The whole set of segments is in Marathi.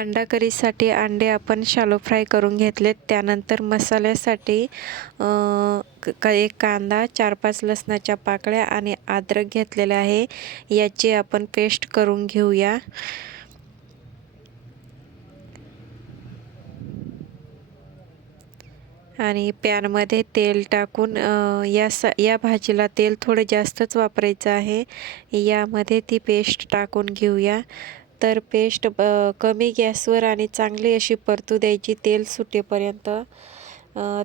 अंडा करीसाठी अंडे आपण शॅलो फ्राय करून घेतलेत. त्यानंतर मसाल्यासाठी एक कांदा, 4-5 लसणाच्या पाकळ्या आणि अद्रक घेतलेले आहे. याची आपण पेस्ट करून घेऊया. आणि पॅनमध्ये तेल टाकून या भाजीला तेल थोडं जास्तच वापरायचं आहे. यामध्ये ती पेस्ट टाकून घेऊया. तर पेस्ट कमी गॅसवर आणि चांगली अशी परतू द्यायची तेल सुटेपर्यंत.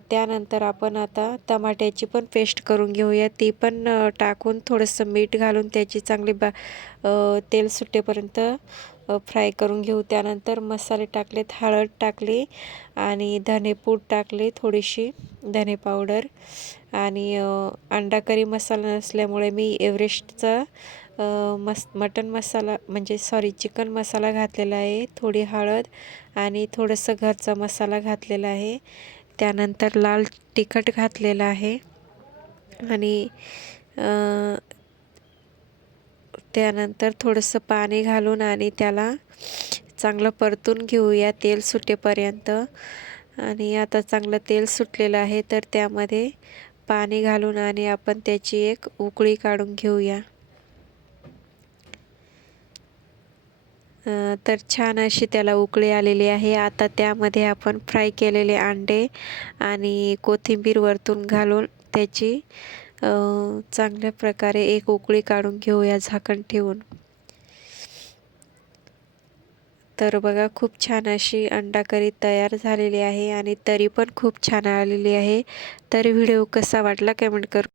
त्यानंतर आपण आता टमाट्याची पण पेस्ट करून घेऊया. ती पण टाकून थोडंसं मीठ घालून त्याची चांगली तेल सुटेपर्यंत फ्राय करून घेऊ. त्यानंतर मसाले टाकलेत, हळद टाकली आणि धनेपूड टाकली, थोडीशी धने पावडर आणि अंडा करी मसाला नसल्यामुळे मी एव्हरेस्टचा मटन मसाला म्हणजे चिकन मसाला घातलेला आहे. थोडी हळद आणि थोडंसं घरचा मसाला घातलेला आहे. त्यानंतर लाल तिखट घातलेलं आहे आणि त्यानंतर थोडंसं पाणी घालून आणि त्याला चांगलं परतून घेऊया तेल सुटेपर्यंत. आणि आता चांगलं तेल सुटलेलं आहे तर त्यामध्ये पाणी घालून आणि आपण त्याची एक उकळी काढून घेऊया. तर छान अशी त्याला उकळी आलेली आहे. आता त्यामध्ये आपण फ्राय केलेले अंडे आणि कोथिंबीर वरतून घालून त्याची चांगल्या प्रकारे एक उकळी काढून घेऊया झाकण ठेवून. तर बघा, खूप छान अशी अंडा करी तयार झालेली आहे आणि तरी पण खूप छान आलेली आहे. तर व्हिडिओ कसा वाटला कमेंट करून